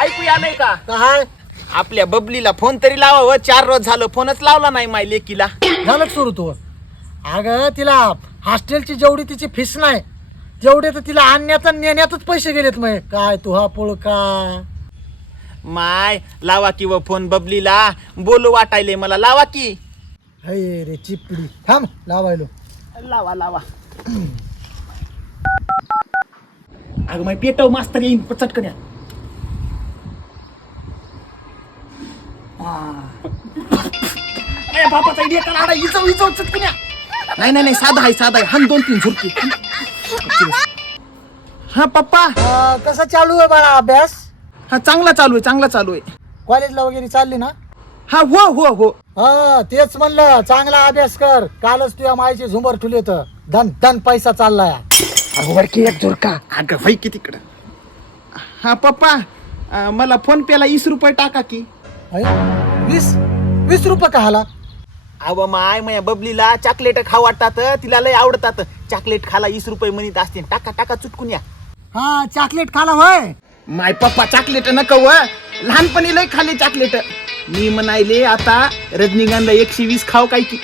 ऐकू आलंय का? काय आपल्या बबलीला फोन तरी लावा. 4 रोज झालं फोनच लावला नाही माय लेकीला. झालं सुरू तू? अगं तिला हॉस्टेलची जेवढी तिची फीस नाही तेवढे तर तिला आणण्यात आणि नेण्यातच पैसे गेलेत. मग काय तू हा पोळ का माय लावा की व फोन बबलीला बोलू वाटायले मला. लावा की. हे रे चिपडी थांब लावायलो. लावा लावा. अगं माय पेटव मास्तर येईन चटकन या. बापाचा आयडिया करा. आडा इचव इचव चटकन या. नाही साधा आहे हन 2-3 झुरकी. हा पप्पा. कसा चालू आहे बाळा अभ्यास? हा चांगला चालू आहे. कॉलेजला वगैरे चालली ना? हा हो. हा तेच म्हणलं चांगला अभ्यास कर. कालच तुझ्या मायची झुंबर ठुले तर धन पैसा चाललाय. वरकी एक झुरका. अगं भाई की तिकडं. हा पप्पा मला फोन पेला 20 रुपये टाका की. 20 रुपये का हाला? अव माय माया बबलीला चॉकलेट खाऊ वाटतात. तिला लय आवडतात. चॉकलेट खाला 20 रुपये म्हणत असते. टाका चुटकून या. हा चॉकलेट खाला होय. माय पप्पा चॉकलेट नको व. लहानपणी लय खाल्ले चॉकलेट. मी म्हणायले आता रजनीगंधा 120 खाऊ काय की.